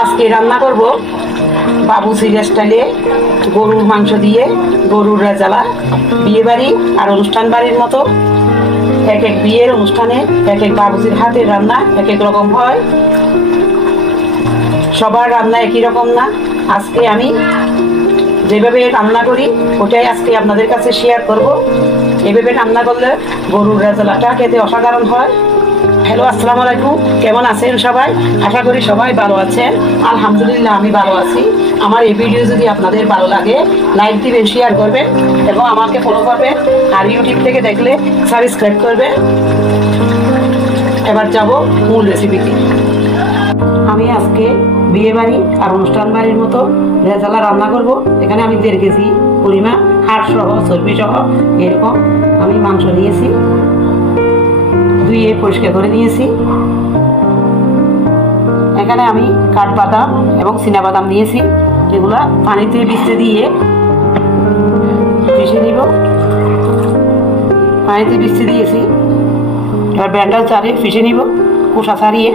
আজকে রান্না করব বাবুসি স্টাইলে গরুর মাংস দিয়ে গরুর রেজালা। বিয়ে বাড়ি আর অনুষ্ঠান বাড়ির মতো এক এক বিয়ের অনুষ্ঠানে এক এক বাবুসির হাতের রান্না এক এক রকম হয়। সবার রান্না একই রকম না। আজকে আমি যেভাবে রান্না করি ওটাই আজকে আপনাদের কাছে শেয়ার করব। এভাবে রান্না করলে গরুর রেজালাটা খেতে অসাধারণ হয়। হ্যালো, আসসালামু আলাইকুম। কেমন আছেন সবাই? আশা করি সবাই ভালো আছেন। আলহামদুলিল্লাহ আমি ভালো আছি। আমার এই ভিডিও যদি আপনাদের ভালো লাগে লাইক দিবেন, শেয়ার করবেন এবং আমাকে ফলো করবেন। আর ইউটিউব থেকে দেখলে সাবস্ক্রাইব করবেন। এবার যাব মূল রেসিপিতে। আমি আজকে বিয়ে বাড়ি আর অনুষ্ঠান বাড়ির মতো রেজালা রান্না করব। এখানে আমি 1.5 কেজি পরিমাণ হাড় সহ চর্বি সহ এরকম আমি মাংস নিয়েছি, ধুয়ে পরিষ্কার করে নিয়েছি। এখানে আমি কাঠবাদাম এবং চীনাবাদাম নিয়েছি, এগুলা পানিতে ভিজিয়ে দিয়ে পিষে নিব। পানিতে ভিজিয়ে দিয়েছি, এবার ব্লেন্ডার জারে পিষে নিব খোসা ছাড়িয়ে।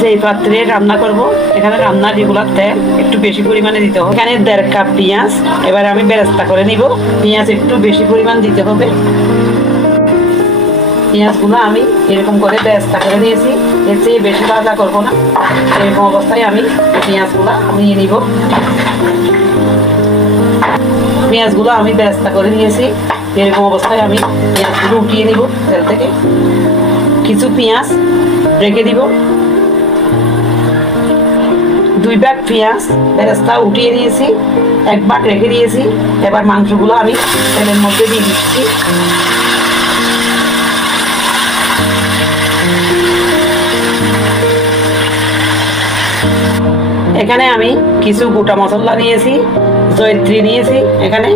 যে পাত্রে রান্না করব এখানে রান্নার রেগুলার তেল একটু বেশি পরিমাণে দিতে হবে। এখানে 1.5 কাপ পেঁয়াজ এবার আমি বেরেস্তা করে নিব। পেঁয়াজ একটু বেশি পরিমাণ দিতে হবে। পেঁয়াজগুলো আমি এরকম করে বেরেস্তা করে নিয়েছি, এর চেয়ে বেশি ভাজা করবো না। এরকম অবস্থায় আমি পেঁয়াজগুলো নিয়ে নিব। পেঁয়াজগুলো আমি বেরেস্তা করে নিয়েছি, এরকম অবস্থায় আমি পেঁয়াজগুলো উঠিয়ে নিব তেল থেকে। কিছু পেঁয়াজ রেখে দিব। 2 ভাগ পেঁয়াজ বেরেস্তা উঠিয়ে নিয়েছি, 1 ভাগ রেখে দিয়েছি। এবার মাংসগুলো আমি তেলের মধ্যে দিয়ে দিচ্ছি। এখানে আমি কিছু গোটা মশলা নিয়েছি, জয়িত্রী নিয়েছি, এখানে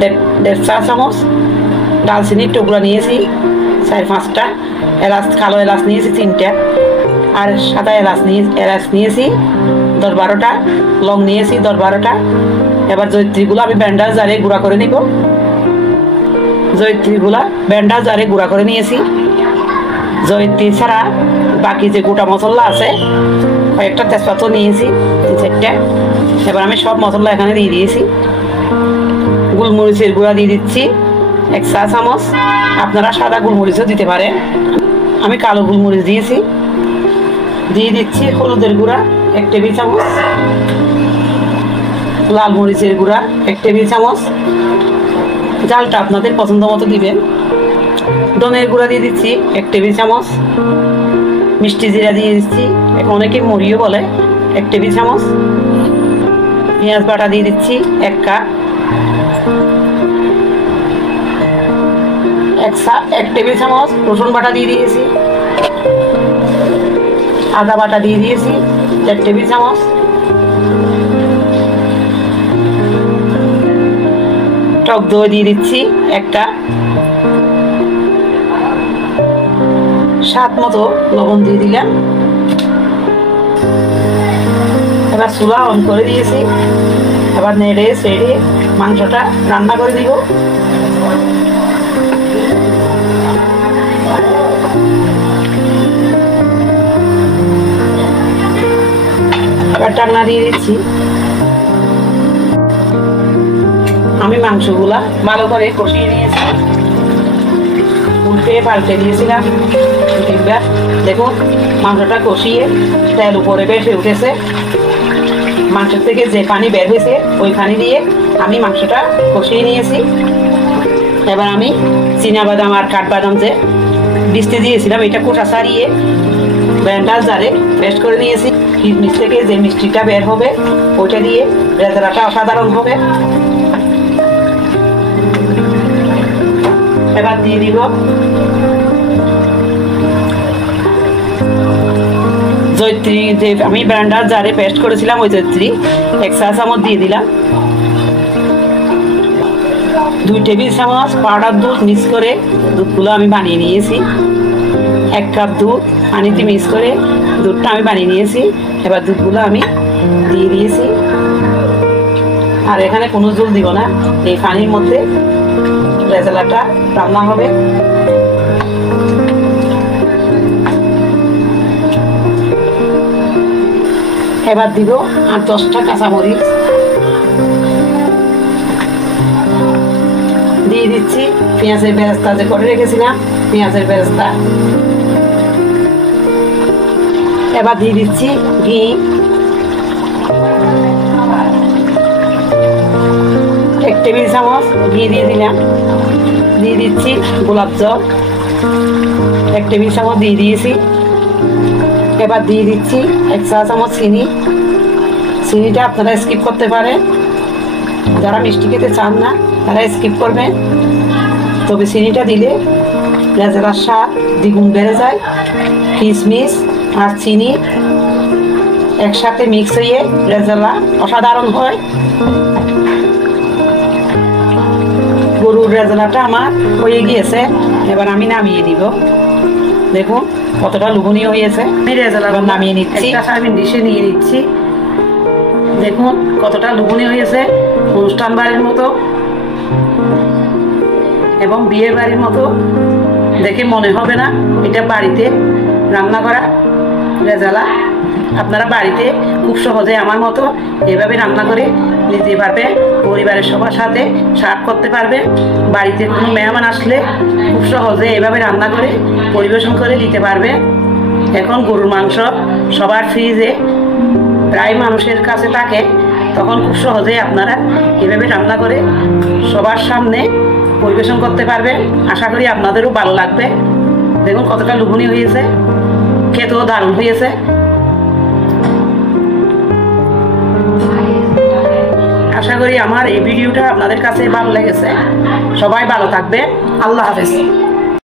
1.5 চা চামচ, দালচিনির টুকরা নিয়েছি 4-5টা, এলাচ কালো এলাচ নিয়েছি 3টা, আর সাদা এলাচ নিয়েছি 10-12টা, লং নিয়েছি 10-12টা। এবার জয়িত্রীগুলো আমি ব্লেন্ডার জারে গুঁড়া করে নিব। জয়িত্রীগুলো ব্লেন্ডার জারে গুঁড়া করে নিয়েছি। জয়িত্রী ছাড়া বাকি যে গোটা মশলা আছে, কয়েকটা তেজপাতা নিয়েছি 3-4টা। এবার আমি সব মশলা এখানে দিয়ে দিয়েছি। গোলমরিচের গুঁড়া দিয়ে দিচ্ছি 1 চা চামচ, আপনারা সাদা গোলমরিচও দিতে পারেন। আমি কালো গোলমরিচ দিয়েছি। দিয়ে দিচ্ছি হলুদের গুঁড়া 1 টেবিল চামচ, লাল মরিচের গুঁড়া 1 টেবিল চামচ, জালটা আপনাদের পছন্দ মতো দিবেন। ধনের গুঁড়া দিয়ে দিচ্ছি 1 টেবিল চামচ, মিষ্টি জিরা দিয়ে দিচ্ছি, অনেকে মরিও বলে, 1 টেবিল চামচ। পেঁয়াজ বাটা দিয়ে দিচ্ছি 1 কাপ, 1 টেবিল চামচ রসুন বাটা দিয়ে দিয়েছি। আদা বাটা দিয়ে দিয়েছি 1 টেবিল চামচ। টক দই দিয়ে দিচ্ছি 1 কাপ। স্বাদ মতো লবণ দিয়ে দিলাম। এবার চুলা অন করে দিয়েছি। এবার নেড়ে চেড়ে মাংসটা রান্না করে দিব। এবার ঢাকনা দিয়ে দিচ্ছি। আমি মাংসগুলা ভালো করে কষিয়ে নিয়েছি, উল্টে পাল্টে দিয়েছিলাম। দেখুন মাংসটা কষিয়ে তেল উপরে বেশি উঠেছে। মাংস থেকে যে পানি বের হয়েছে ওই পানি দিয়ে আমি মাংসটা কষিয়ে নিয়েছি। এবার আমি চীনাবাদাম আর কাঠবাদাম যে ভিজিয়ে দিয়েছিলাম এটা খোসা ছাড়িয়ে ব্লেন্ডার জারে পেস্ট করে নিয়েছি। কিশমিশ থেকে যে মিষ্টিটা বের হবে ওইটা দিয়ে রেজালাটা অসাধারণ হবে। এবার দিয়ে দিব জয়িত্রী, যে আমি ব্লেন্ডার জারে পেস্ট করেছিলাম ওই জয়িত্রী 1 চা চামচ দিয়ে দিলাম। 2 টেবিল চামচ পাউডার দুধ মিক্স করে দুধগুলো আমি বানিয়ে নিয়েছি। 1 কাপ দুধ পানিতে মিক্স করে দুধটা আমি বানিয়ে নিয়েছি। এবার দুধগুলো আমি দিয়ে দিয়েছি। আর এখানে কোনো জল দিব না, এই পানির মধ্যে রেজালাটা রান্না হবে। এবার দিব 8-10টা কাঁচামরিচ, দিয়ে দিচ্ছি পেঁয়াজের বেরেস্তা যে করে রেখেছিলাম, পেঁয়াজের বেরেস্তা। এবার দিয়ে দিচ্ছি ঘি, 1 টেবিল চামচ ঘি দিয়ে দিলাম। দিয়ে দিচ্ছি গোলাপ জল, 1 টেবিল চামচ দিয়ে দিয়েছি। এবার দিয়ে দিচ্ছি 1 চা চামচ চিনি। চিনিটা আপনারা স্কিপ করতে পারেন, যারা মিষ্টি খেতে চান না তারা স্কিপ করবেন। তবে চিনিটা দিলে রেজালার স্বাদ দ্বিগুণ বেড়ে যায়। কিশমিশ আর চিনি একসাথে মিক্স হয়ে রেজালা অসাধারণ হয়। গরুর রেজালাটা আমার হয়ে গিয়েছে, এবার আমি নামিয়ে দিব। দেখুন কতটা লোভনীয় হয়েছে। আমি রেজালা নামিয়ে নিচ্ছি, একটা সার্ভিং ডিশে নিয়ে নিচ্ছি। দেখুন কতটা লোভনীয় হয়েছে, অনুষ্ঠান বাড়ির মতো এবং বিয়ে বাড়ির মতো দেখে মনে হবে না এটা বাড়িতে রান্না করা রেজালা। আপনারা বাড়িতে খুব সহজে আমার মতো এভাবে রান্না করে নিতে পারবেন, পরিবারের সবার সাথে সার্ভ করতে পারবেন। বাড়িতে কোনো মেহমান আসলে খুব সহজে এভাবে রান্না করে পরিবেশন করে দিতে পারবেন। এখন গরুর মাংস সবার ফ্রিজে প্রায় মানুষের কাছে থাকে, তখন খুব সহজে আপনারা এভাবে রান্না করে সবার সামনে পরিবেশন করতে পারবেন। আশা করি আপনাদেরও ভালো লাগবে। দেখুন কতটা লোভনীয় হয়েছে, খেতেও দারুণ হয়েছে। আশা করি আমার এই ভিডিওটা আপনাদের কাছে ভালো লেগেছে। সবাই ভালো থাকবে। আল্লাহ হাফেজ।